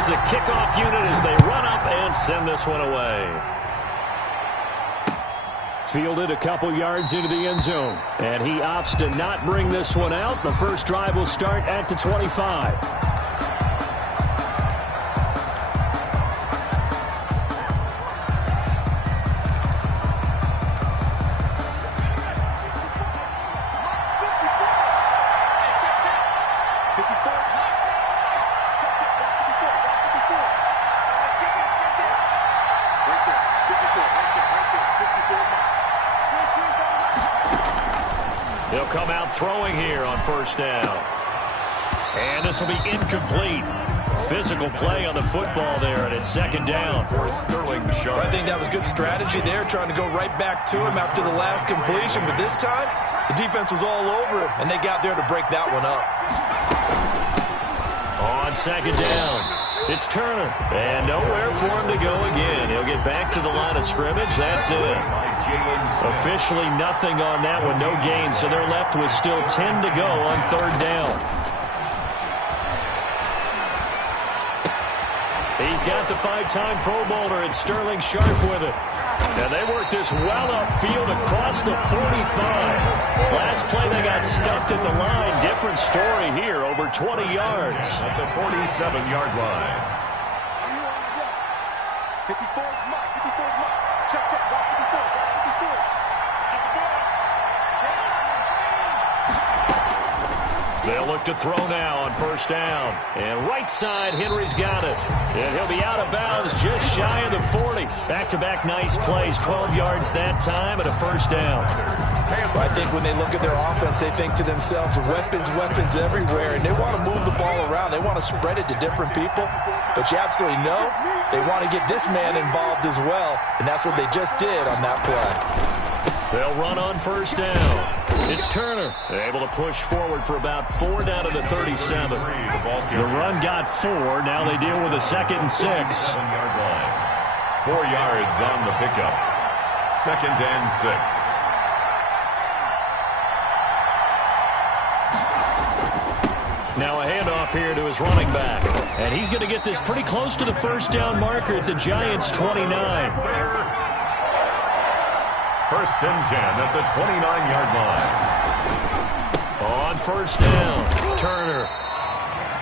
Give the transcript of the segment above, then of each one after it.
is the kickoff unit as they run up and send this one away. Fielded a couple yards into the end zone. And he opts to not bring this one out. The first drive will start at the 25. He'll come out throwing here on first down. And this will be incomplete. Physical play on the football there, and it's second down for Sterling Sharp. I think that was good strategy there, trying to go right back to him after the last completion. But this time, the defense was all over him, and they got there to break that one up. On second down, it's Turner. And nowhere for him to go again. He'll get back to the line of scrimmage. That's it. Officially nothing on that one, no gain. So they're left with still 10 to go on third down. He's got the five-time Pro Bowler and Sterling Sharp with it. And they work this well upfield across the 45. Last play they got stuffed at the line. Different story here, over 20 yards. At the 47-yard line. 54, Mike. 54, Mike. Check, check. 54. They'll look to throw now on first down. And right side, Henry's got it. And he'll be out of bounds just shy of the 40. Back-to-back nice plays, 12 yards that time and a first down. I think when they look at their offense, they think to themselves, weapons everywhere, and they want to move the ball around. They want to spread it to different people. But you absolutely know they want to get this man involved as well, and that's what they just did on that play. They'll run on first down. It's Turner. Able to push forward for about 4 down to the 37. The run got 4. Now they deal with a 2nd and 6. 7-yard line. 4 yards on the pickup. 2nd and 6. Now a handoff here to his running back. And he's going to get this pretty close to the first down marker at the Giants' 29. First and 10 at the 29-yard line. On first down, Turner.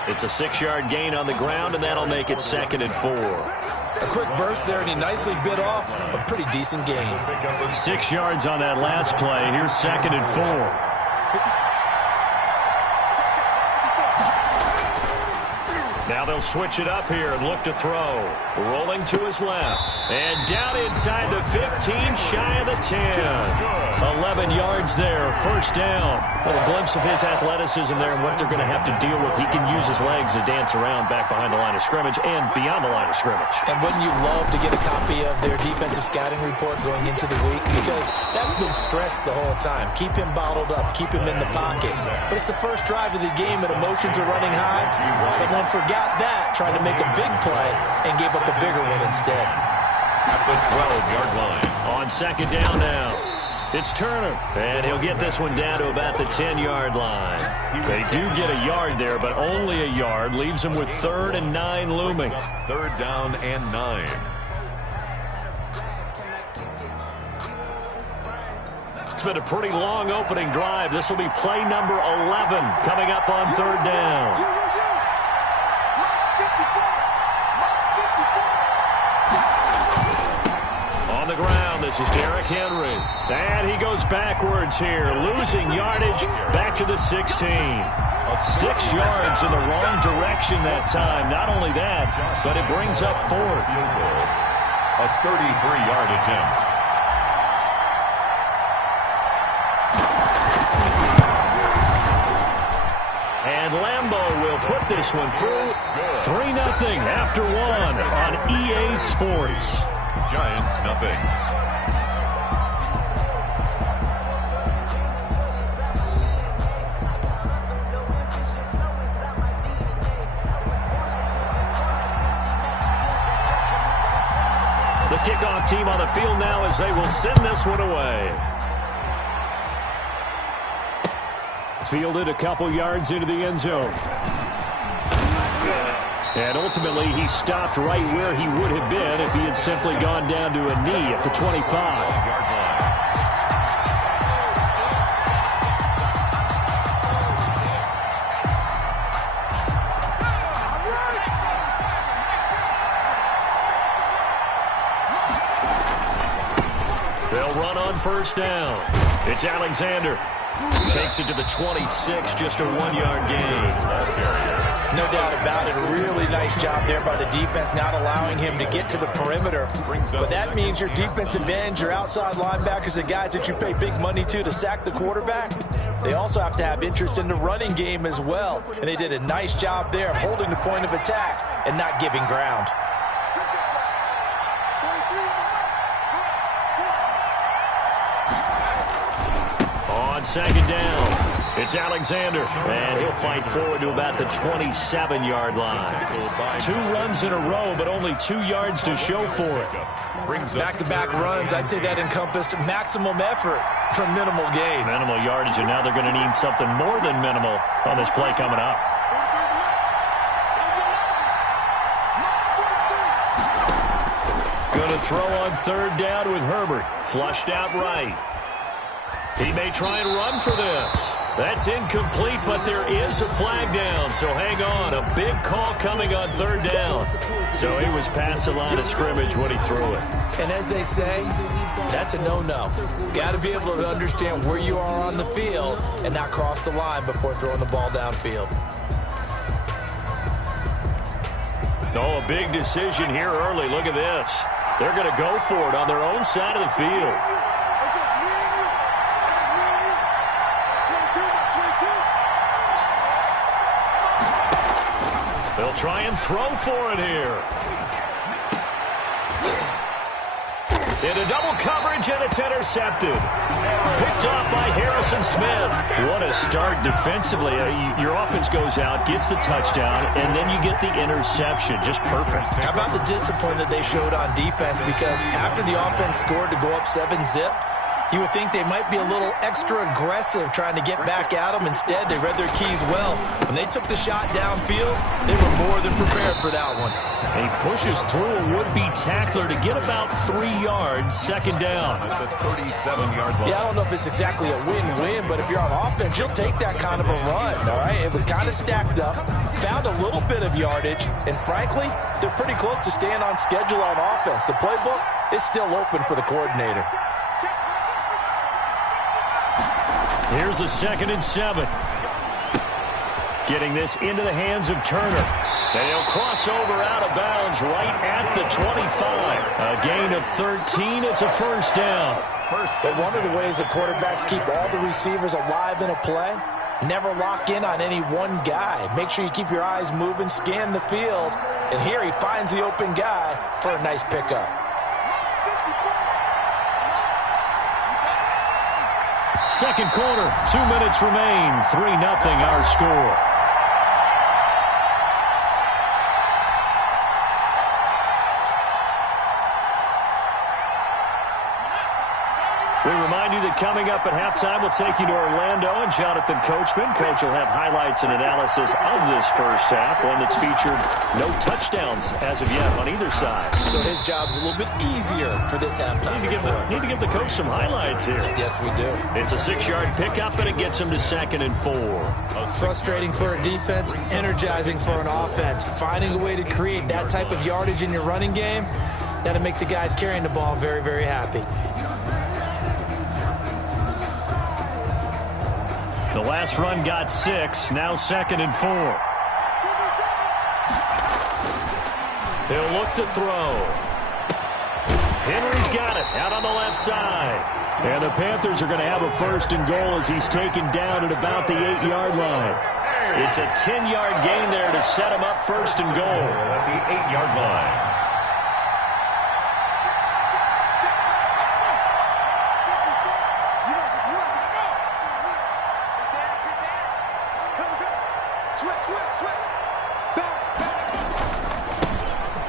It's a 6-yard gain on the ground, and that'll make it 2nd and 4. A quick burst there, and he nicely bit off a pretty decent gain. 6 yards on that last play. Here's 2nd and 4. Now they'll switch it up here and look to throw. Rolling to his left. And down inside the 15, shy of the 10. 11 yards there, first down. A little glimpse of his athleticism there and what they're going to have to deal with. He can use his legs to dance around back behind the line of scrimmage and beyond the line of scrimmage. And wouldn't you love to get a copy of their defensive scouting report going into the week? Because that's been stressed the whole time. Keep him bottled up. Keep him in the pocket. But it's the first drive of the game and emotions are running high. Someone forgot that, trying to make a big play and gave up a bigger one instead. At the 12-yard line. On second down now. It's Turner, and he'll get this one down to about the 10-yard line. They do get a yard there, but only a yard. Leaves them with 3rd and 9 looming. 3rd down and 9. It's been a pretty long opening drive. This will be play number 11 coming up on 3rd down. On the ground, this is Derrick Henry. And he goes backwards here, losing yardage back to the 16. 6 yards in the wrong direction that time. Not only that, but it brings up 4th. A 33-yard attempt. And Lambeau will put this one through. 3-0 after 1 on EA Sports. Giants nothing. The kickoff team on the field now as they will send this one away. Fielded a couple yards into the end zone. And ultimately, he stopped right where he would have been if he had simply gone down to a knee at the 25. They'll run on first down. It's Alexander. Takes it to the 26, just a 1-yard gain. No doubt about it. A really nice job there by the defense, not allowing him to get to the perimeter. But that means your defensive ends, your outside linebackers, the guys that you pay big money to sack the quarterback, they also have to have interest in the running game as well. And they did a nice job there of holding the point of attack and not giving ground. On second down, it's Alexander, and he'll fight forward to about the 27-yard line. 2 runs in a row, but only 2 yards to show for it. Back-to-back runs, I'd say that encompassed maximum effort for minimal gain. Minimal yardage, and now they're going to need something more than minimal on this play coming up. Going to throw on third down with Herbert. Flushed out right. He may try and run for this. That's incomplete, but there is a flag down, so hang on. A big call coming on third down. So he was past the line of scrimmage when he threw it. And as they say, that's a no-no. Got to be able to understand where you are on the field and not cross the line before throwing the ball downfield. Oh, a big decision here early. Look at this. They're going to go for it on their own side of the field. They'll try and throw for it here. Into double coverage, and it's intercepted. Picked off by Harrison Smith. What a start defensively. Your offense goes out, gets the touchdown, and then you get the interception. Just perfect. How about the discipline that they showed on defense? Because after the offense scored to go up 7-zip, you would think they might be a little extra aggressive trying to get back at them. Instead, they read their keys well. When they took the shot downfield, they were more than prepared for that one. And he pushes through a would-be tackler to get about 3 yards, second down. At the 37-yard line. Yeah, I don't know if it's exactly a win-win, but if you're on offense, you'll take that kind of a run, all right? It was kind of stacked up, found a little bit of yardage, and frankly, they're pretty close to staying on schedule on offense. The playbook is still open for the coordinator. Here's a 2nd and 7. Getting this into the hands of Turner. And he'll cross over out of bounds right at the 25. A gain of 13. It's a first down. But one of the ways the quarterbacks keep all the receivers alive in a play, never lock in on any one guy. Make sure you keep your eyes moving, scan the field. And here he finds the open guy for a nice pickup. Second quarter, 2 minutes remain. 3-0 our score. We remind you that coming up at halftime, we'll take you to Orlando and Jonathan Coachman. Coach will have highlights and analysis of this first half, one that's featured no touchdowns as of yet on either side. So his job's a little bit easier for this halftime. Need to give the coach some highlights here. Yes, we do. It's a 6-yard pickup, and it gets him to 2nd and 4. Frustrating for a defense, energizing for an offense. Finding a way to create that type of yardage in your running game, that'll make the guys carrying the ball very, very happy. The last run got 6, now 2nd and 4. He'll look to throw. Henry's got it out on the left side. And the Panthers are going to have a 1st and goal as he's taken down at about the 8-yard line. It's a 10-yard gain there to set him up 1st and goal. At the 8-yard line.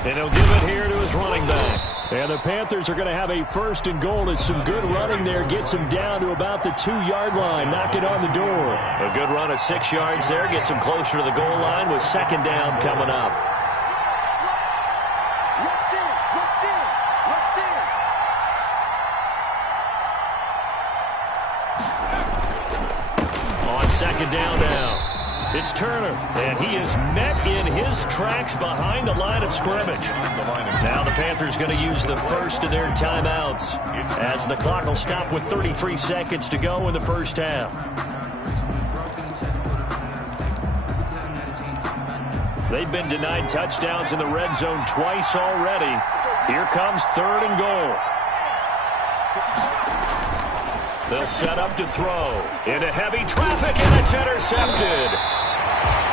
And he'll give it here to his running back. And the Panthers are going to have a 1st and goal as some good running there gets him down to about the 2-yard line. Knock it on the door. A good run of 6 yards there gets him closer to the goal line with 2nd down coming up. second down now. It's Turner, and he is met in his tracks behind the line of scrimmage. Now the Panthers going to use the first of their timeouts as the clock will stop with 33 seconds to go in the first half. They've been denied touchdowns in the red zone twice already. Here comes 3rd and goal. They'll set up to throw. Into heavy traffic, and it's intercepted.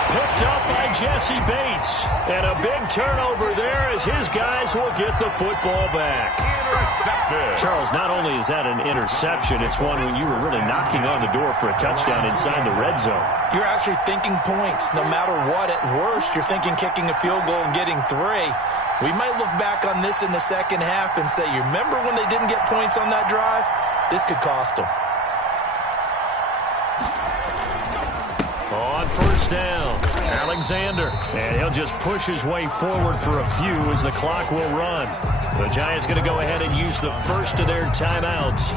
Picked up by Jesse Bates. And a big turnover there as his guys will get the football back. Intercepted. Charles, not only is that an interception, it's one when you were really knocking on the door for a touchdown inside the red zone. You're actually thinking points. No matter what, at worst, you're thinking kicking a field goal and getting 3. We might look back on this in the second half and say, you remember when they didn't get points on that drive? This could cost them. On first down, Alexander. And he'll just push his way forward for a few as the clock will run. The Giants going to go ahead and use the first of their timeouts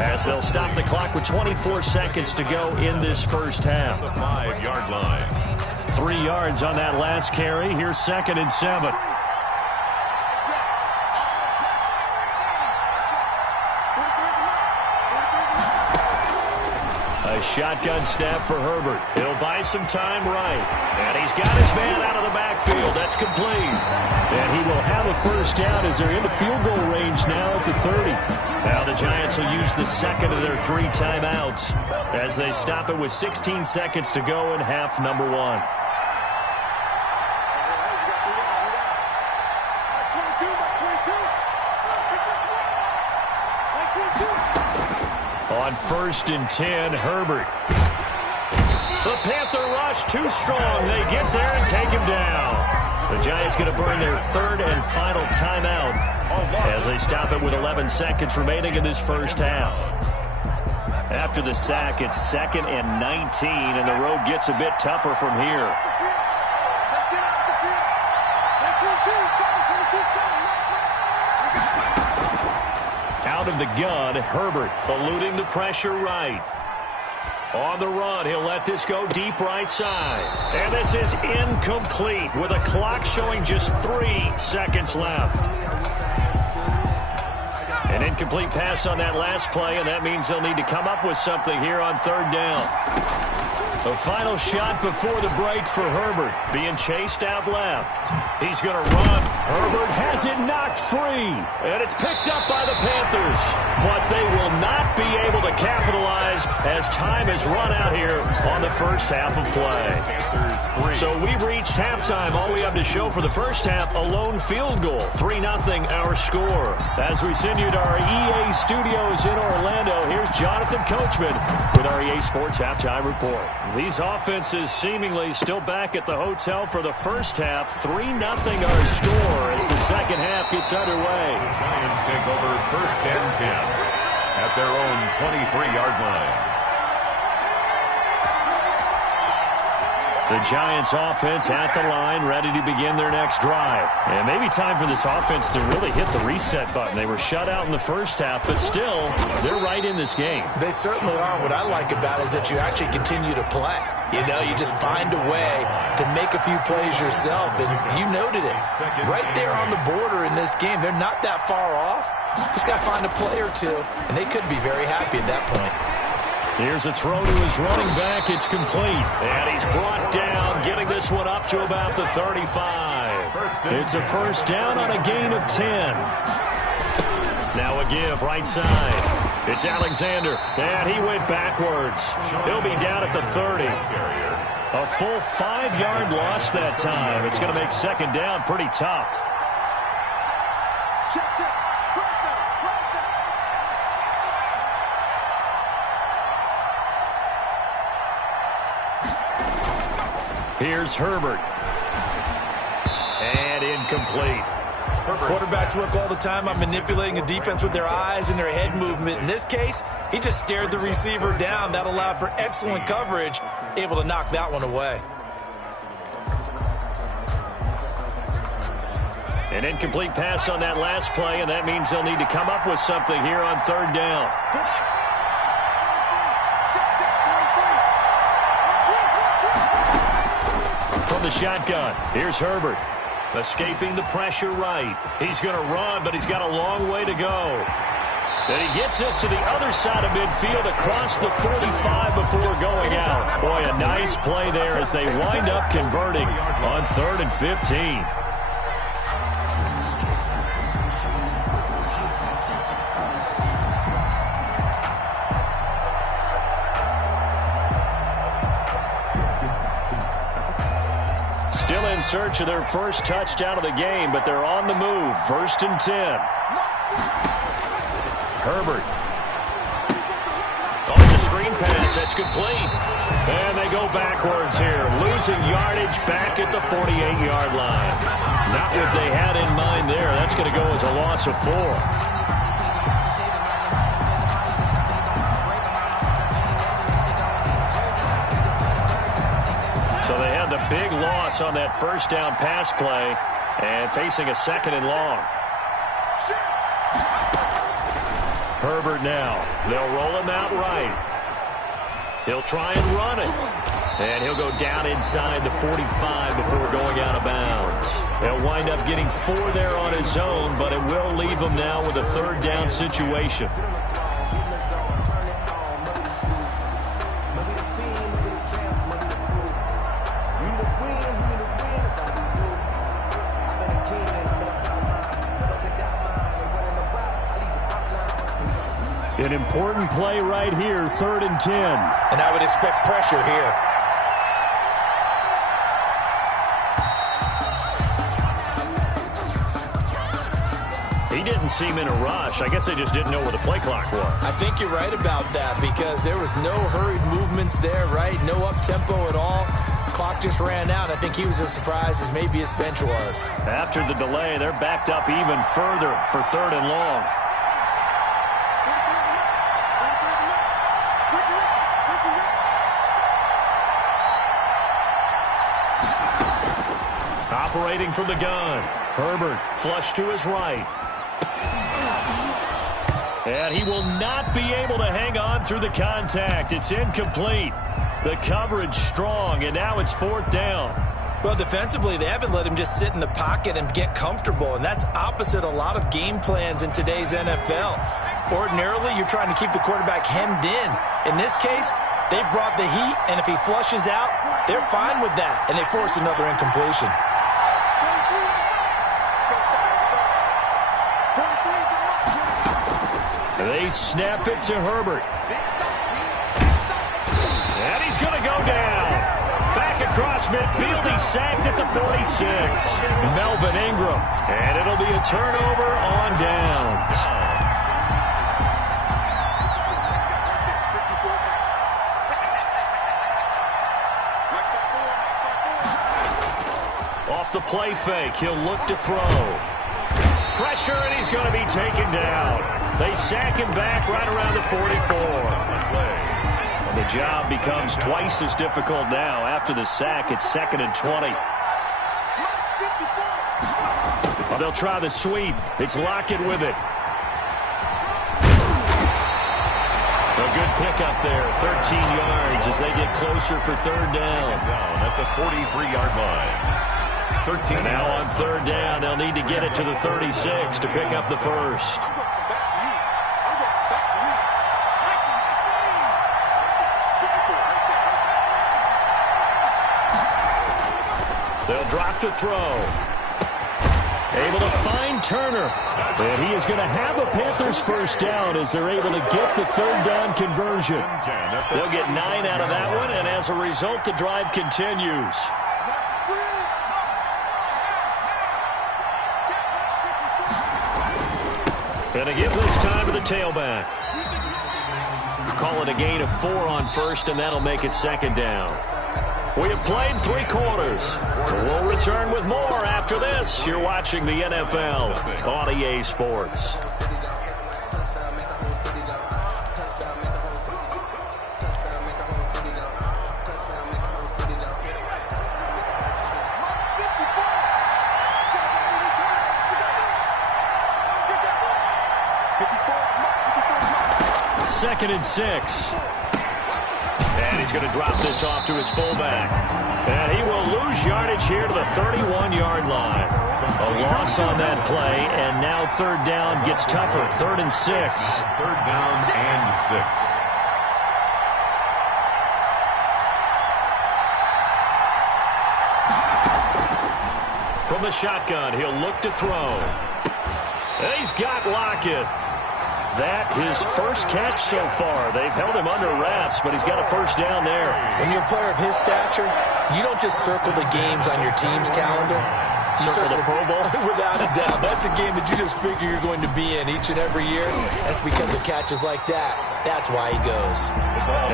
as they'll stop the clock with 24 seconds to go in this first half. The 5-yard line. 3 yards on that last carry. Here's 2nd and 7. A shotgun snap for Herbert. He'll buy some time right. And he's got his man out of the backfield. That's complete. And he will have a first down as they're into field goal range now at the 30. Now the Giants will use the second of their 3 timeouts as they stop it with 16 seconds to go in half number 1. On 1st and 10, Herbert. The Panther rush too strong. They get there and take him down. The Giants going to burn their 3rd and final timeout as they stop it with 11 seconds remaining in this first half. After the sack, it's 2nd and 19, and the road gets a bit tougher from here. Let's get out the field. 22's coming, 22's coming. Out of the gun, Herbert eluding the pressure right. On the run, he'll let this go deep right side. And this is incomplete with a clock showing just 3 seconds left. An incomplete pass on that last play, and that means they'll need to come up with something here on 3rd down. The final shot before the break for Herbert, being chased out left. He's going to run. Herbert has it knocked free, and it's picked up by the Panthers. But they will not be able to capitalize as time has run out here on the first half of play. So we've reached halftime. All we have to show for the first half, a lone field goal. 3-0 our score. As we send you to our EA studios in Orlando, here's Jonathan Coachman with our EA Sports Halftime Report. These offenses seemingly still back at the hotel for the first half. 3-0 our score as the second half gets underway. The Giants take over 1st and 10 at their own 23-yard line. The Giants offense at the line, ready to begin their next drive. And maybe time for this offense to really hit the reset button. They were shut out in the first half, but still, they're right in this game. They certainly are. What I like about it is that you actually continue to play. You know, you just find a way to make a few plays yourself, and you noted it. Right there on the border in this game, they're not that far off. Just got to find a play or two, and they could be very happy at that point. Here's a throw to his running back. It's complete. And he's brought down, getting this one up to about the 35. It's a first down on a gain of 10. Now a give right side. It's Alexander. And he went backwards. He'll be down at the 30. A full 5-yard loss that time. It's going to make second down pretty tough. Check, check. First down. Here's Herbert. And incomplete. Quarterbacks work all the time on manipulating a defense with their eyes and their head movement. In this case, he just stared the receiver down. That allowed for excellent coverage, able to knock that one away. An incomplete pass on that last play, and that means they'll need to come up with something here on 3rd down. the shotgun. Here's Herbert. Escaping the pressure right. He's going to run, but he's got a long way to go. Then he gets us to the other side of midfield across the 45 before going out. Boy, a nice play there as they wind up converting on 3rd and 15. Still in search of their first touchdown of the game, but they're on the move. 1st and 10. Herbert. Oh, it's a screen pass. That's complete. And they go backwards here, losing yardage back at the 48-yard line. Not what they had in mind there. That's going to go as a loss of 4. So they had the big loss on that first down pass play and facing a 2nd and long. Herbert now. They'll roll him out right. He'll try and run it. And he'll go down inside the 45 before going out of bounds. They'll wind up getting 4 there on his own, but it will leave him now with a 3rd down situation. An important play right here, 3rd and 10. And I would expect pressure here. He didn't seem in a rush. I guess they just didn't know where the play clock was. I think you're right about that because there was no hurried movements there, right? No up-tempo at all. Clock just ran out. I think he was as surprised as maybe his bench was. After the delay, they're backed up even further for 3rd and long. Operating from the gun. Herbert flush to his right. And he will not be able to hang on through the contact. It's incomplete. The coverage strong, and now it's 4th down. Well, defensively, they haven't let him just sit in the pocket and get comfortable, and that's opposite a lot of game plans in today's NFL. Ordinarily, you're trying to keep the quarterback hemmed in. In this case, they brought the heat, and if he flushes out, they're fine with that, and they force another incompletion. They snap it to Herbert. And he's going to go down. Back across midfield. He's sacked at the 46. Melvin Ingram. And it'll be a turnover on downs. Off the play fake. He'll look to throw. Pressure, and he's going to be taken down. They sack him back right around the 44. And the job becomes twice as difficult now. After the sack, it's 2nd and 20. Well, they'll try the sweep. It's Lockett with it. A good pickup there, 13 yards as they get closer for 3rd down. Down at the 43-yard line. And now on 3rd down, they'll need to get it to the 36 to pick up the first. They'll drop to throw. Able to find Turner. And he is going to have a Panthers first down as they're able to get the 3rd down conversion. They'll get 9 out of that one, and as a result, the drive continues. And a give this time to the tailback. Call it a gain of 4 on 1st, and that'll make it 2nd down. We have played 3 quarters. We'll return with more after this. You're watching the NFL on EA Sports. Second and 6. And He's going to drop this off to his fullback. And he will lose yardage here to the 31-yard line. A loss on that play, and now third down gets tougher. 3rd and 6. Third down and 6. From the shotgun, he'll look to throw. And he's got Lockett. That his first catch so far. They've held him under wraps, but he's got a first down there. When you're a player of his stature, you don't just circle the games on your team's calendar. You Circle the Pro Bowl? Without a doubt. That's a game that you just figure you're going to be in each and every year. That's because of catches like that. That's why he goes.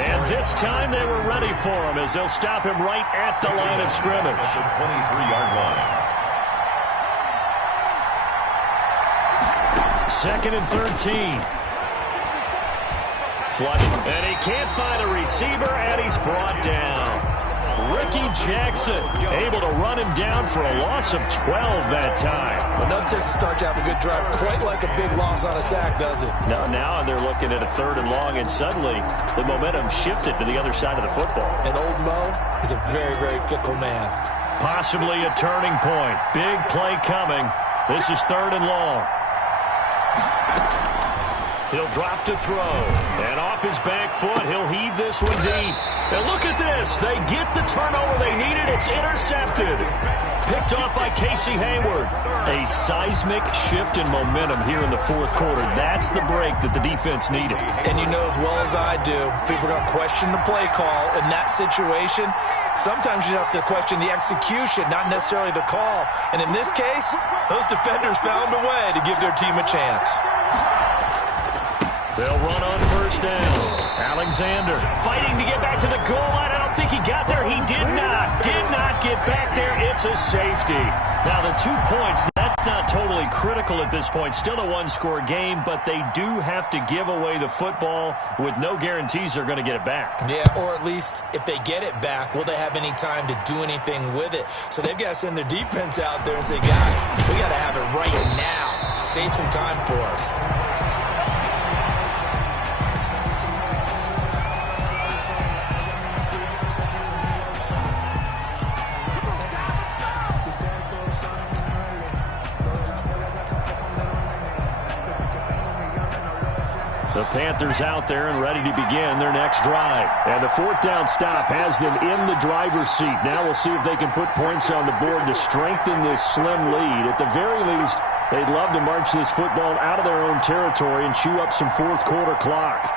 And this time they were ready for him as they'll stop him right at the line of scrimmage. At the 23-yard line. 2nd and 13. Flush, and he can't find a receiver, and he's brought down. Ricky Jackson able to run him down for a loss of 12 that time. Enough takes to start to have a good drive, quite like a big loss on a sack, does it? Now they're looking at a 3rd and long, and suddenly the momentum shifted to the other side of the football. And old Mo is a very, very fickle man. Possibly a turning point. Big play coming. This is 3rd and long. He'll drop to throw. And off his back foot, he'll heave this one deep. And look at this. They get the turnover they needed. It's intercepted. Picked off by Casey Hayward. A seismic shift in momentum here in the 4th quarter. That's the break that the defense needed. And you know as well as I do, people are going to question the play call in that situation. Sometimes you have to question the execution, not necessarily the call. And in this case, those defenders found a way to give their team a chance. They'll run on first down. Alexander fighting to get back to the goal line. I don't think he got there. He did not get back there. It's a safety. Now the 2 points, that's not totally critical at this point. Still a one-score game, but they do have to give away the football with no guarantees they're going to get it back. Yeah, or at least if they get it back, will they have any time to do anything with it? So they've got to send their defense out there and say, guys, we got to have it right now. Save some time for us. The Panthers out there and ready to begin their next drive. And the 4th down stop has them in the driver's seat. Now we'll see if they can put points on the board to strengthen this slim lead. At the very least, they'd love to march this football out of their own territory and chew up some 4th quarter clock.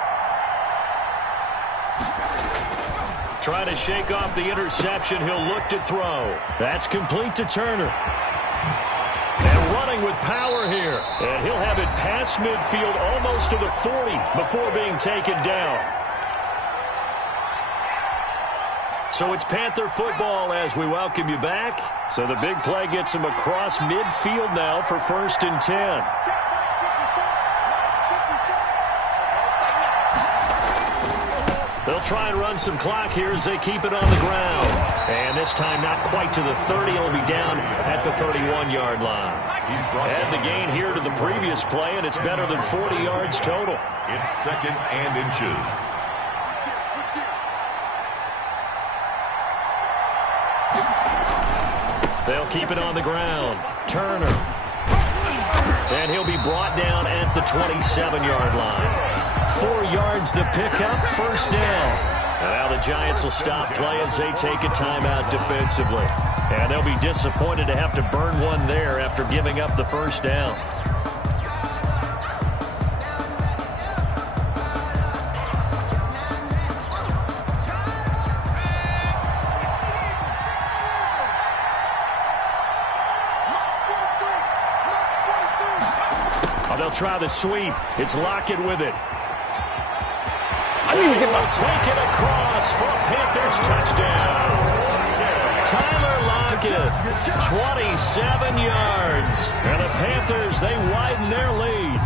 Trying to shake off the interception. He'll look to throw. That's complete to Turner. And running with power here. And he'll have it past midfield almost to the 40 before being taken down. So it's Panther football as we welcome you back. So the big play gets him across midfield now for 1st and 10. They'll try and run some clock here as they keep it on the ground. And this time not quite to the 30. It'll be down at the 31-yard line. Add the gain here to the previous play, and it's better than 40 yards total. It's 2nd and inches. They'll keep it on the ground. Turner. And he'll be brought down at the 27-yard line. 4 yards the pickup, 1st down. And now the Giants will stop play as they take a timeout defensively. And they'll be disappointed to have to burn one there after giving up the 1st down. They'll try the sweep. It's Lockett with it. I need to get my Take it across for a Panthers touchdown. Tyler Lockett, 27 yards. And the Panthers, they widen their lead.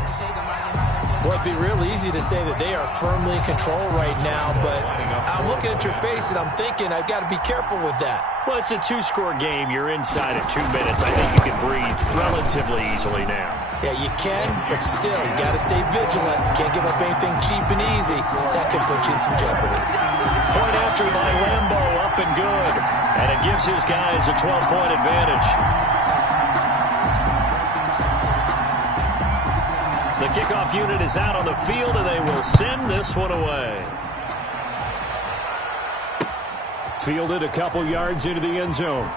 Well, it'd be real easy to say that they are firmly in control right now, but I'm looking at your face and I'm thinking I've got to be careful with that. Well, it's a 2-score game. You're inside at 2 minutes. I think you can breathe relatively easily now. Yeah, you can, but still, you got to stay vigilant. Can't give up anything cheap and easy. That could put you in some jeopardy. Point after by Lambeau, up and good. And it gives his guys a 12-point advantage. The kickoff unit is out on the field, and they will send this one away. Fielded a couple yards into the end zone.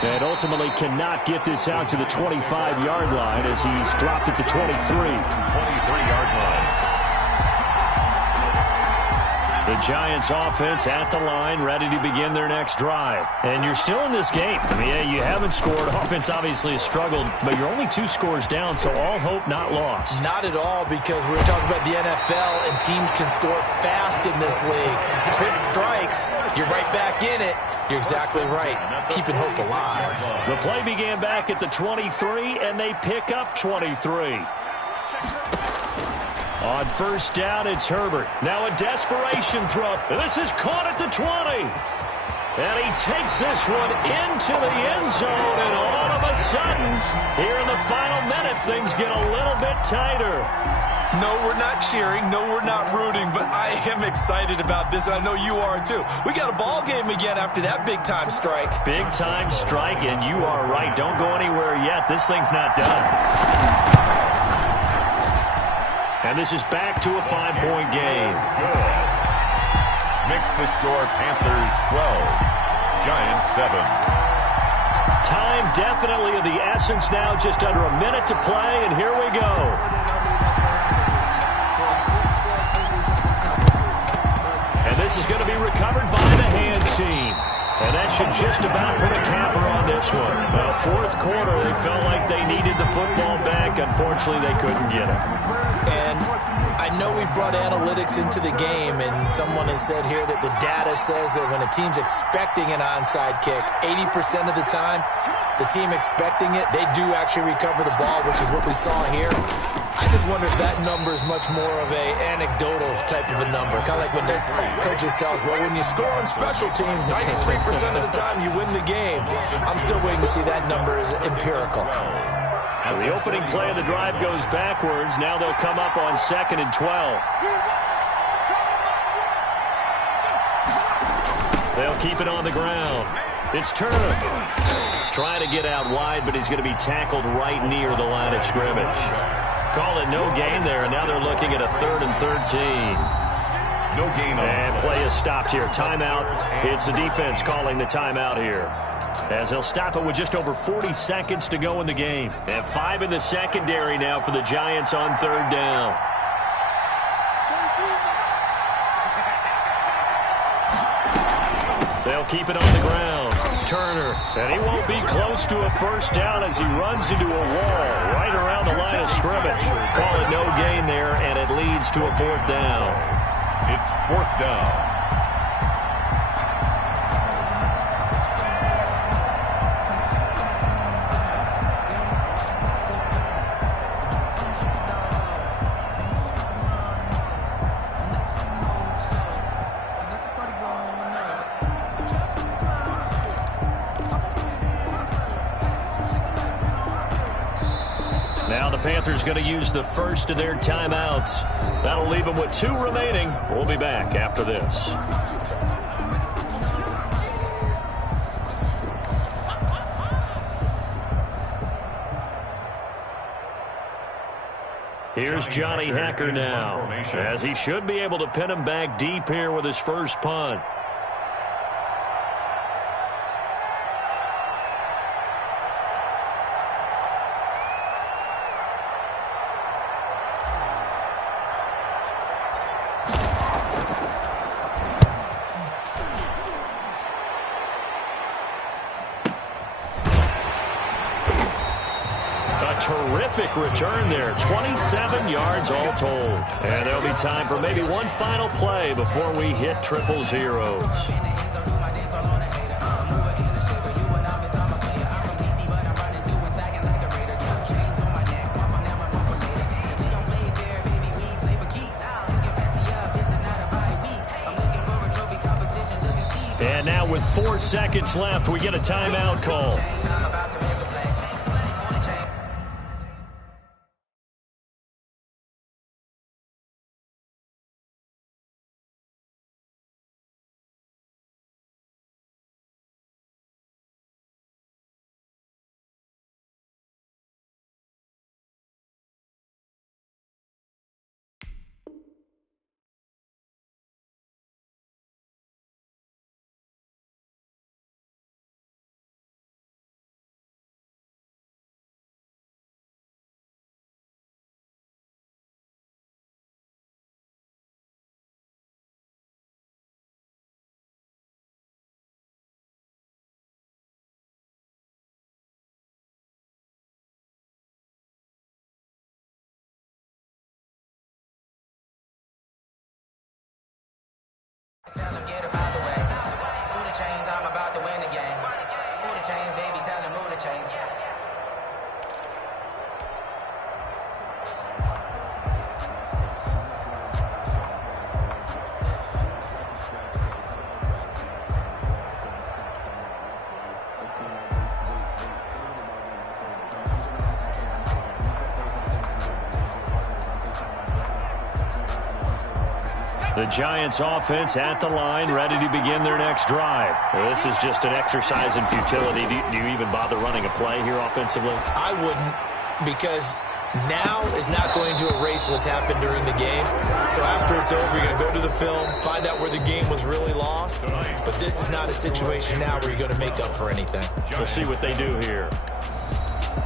And ultimately cannot get this out to the 25-yard line as he's dropped at the 23. 23-yard line. The Giants offense at the line, ready to begin their next drive. And you're still in this game. I mean, yeah, you haven't scored. Offense obviously has struggled, but you're only 2 scores down, so all hope not lost. Not at all, because we're talking about the NFL, and teams can score fast in this league. Quick strikes, you're right back in it. You're exactly right. Keeping hope alive. The play began back at the 23, and they pick up 23. On first down, it's Herbert. Now a desperation throw. This is caught at the 20. And he takes this one into the end zone, and all of a sudden, here in the final minute, things get a little bit tighter. No, we're not cheering. No, we're not rooting, but I am excited about this, and I know you are too. We got a ball game again after that big-time strike. Big-time strike, and you are right. Don't go anywhere yet. This thing's not done. And this is back to a 5-point game. Good. Makes the score Panthers 12, Giants 7. Time definitely of the essence now. Just under a minute to play, and here we go. And this is going to be recovered by the hands team. And that should just about put a capper on this one. The fourth quarter, they felt like they needed the football back. Unfortunately, they couldn't get it. And I know we brought analytics into the game, and someone has said here that the data says that when a team's expecting an onside kick, 80% of the time, the team expecting it, they do actually recover the ball, which is what we saw here. I just wonder if that number is much more of a anecdotal type of a number. Kind of like when the coaches tell us, well, when you score on special teams, 93% of the time you win the game. I'm still waiting to see that number is empirical. So the opening play of the drive goes backwards. Now they'll come up on 2nd and 12. They'll keep it on the ground. It's Turner. Trying to get out wide, but he's going to be tackled right near the line of scrimmage. Call it no gain there, and now they're looking at a 3rd and 13. No gain. And play is stopped here. Timeout. It's the defense calling the timeout here, as they'll stop it with just over 40 seconds to go in the game. And 5 in the secondary now for the Giants on 3rd down. They'll keep it on the ground. Turner, and he won't be close to a first down as he runs into a wall right around the line of scrimmage. Call it no gain there, and it leads to a 4th down. It's 4th down. Now the Panthers going to use the first of their timeouts. That'll leave them with 2 remaining. We'll be back after this. Here's Johnny Hecker now, as he should be able to pin him back deep here with his first punt. Terrific return there. 27 yards all told. And there'll be time for maybe one final play before we hit triple zeros. And now with 4 seconds left, we get a timeout call. change, they be telling the mood to change. The Giants offense at the line, ready to begin their next drive. This is just an exercise in futility. Do you even bother running a play here offensively? I wouldn't, because now is not going to erase what's happened during the game. So after it's over, you're going to go to the film, find out where the game was really lost. But this is not a situation now where you're going to make up for anything. We'll see what they do here.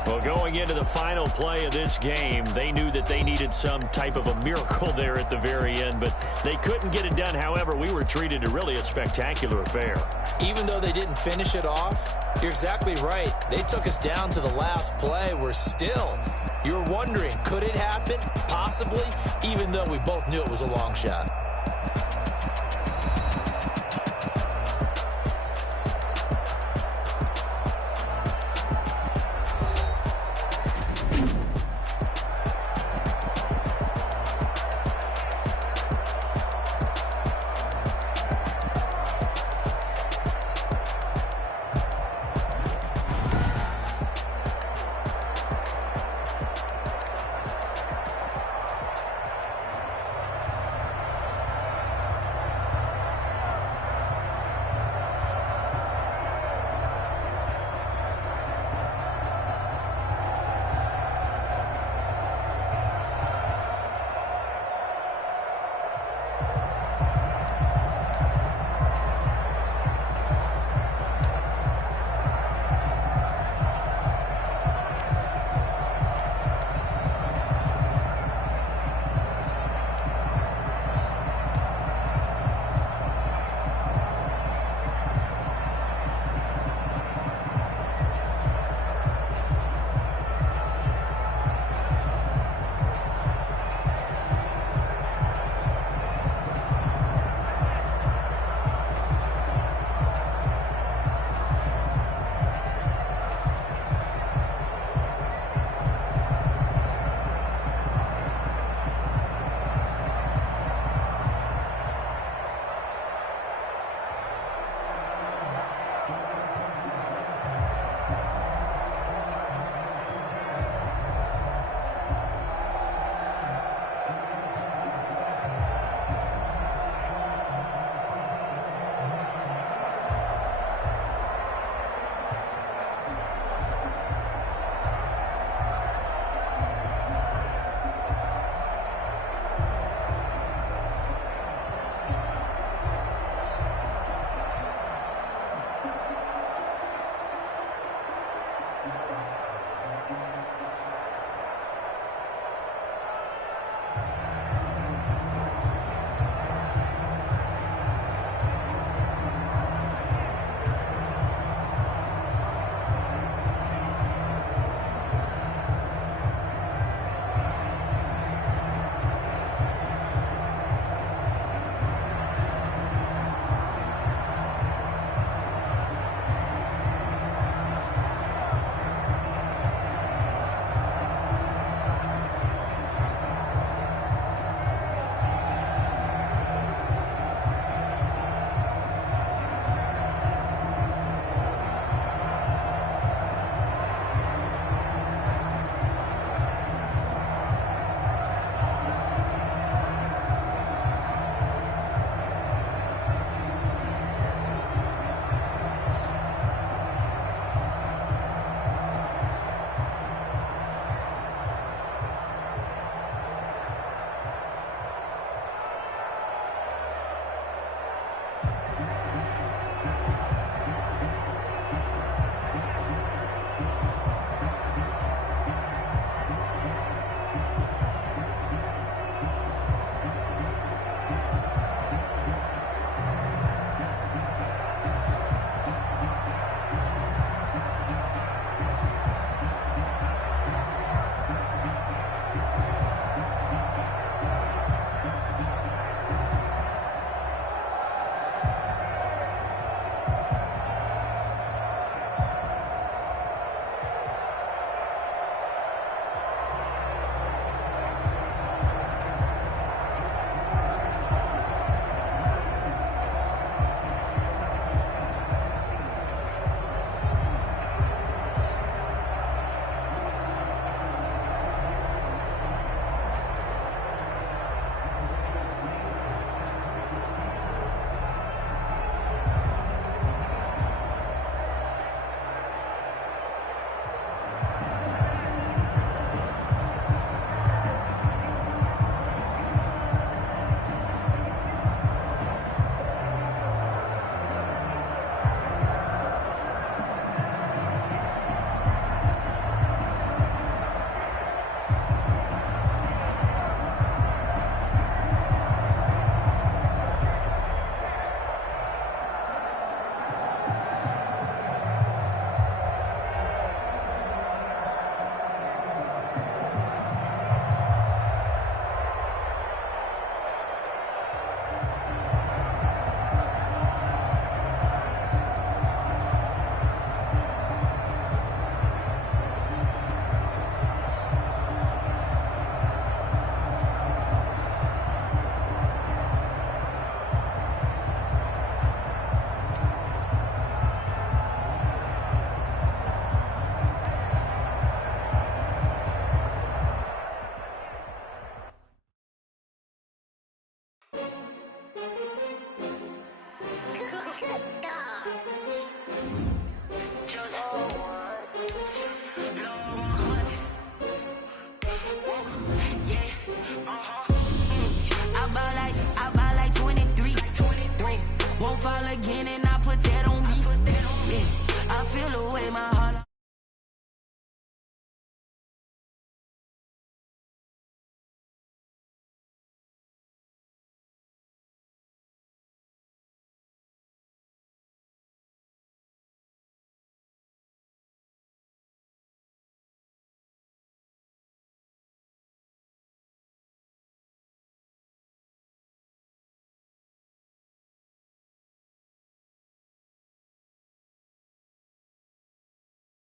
Well, going into the final play of this game, they knew that they needed some type of a miracle there at the very end, but they couldn't get it done. However, we were treated to really a spectacular affair. Even though they didn't finish it off, you're exactly right. They took us down to the last play. We're still, you're wondering, could it happen? Possibly, even though we both knew it was a long shot.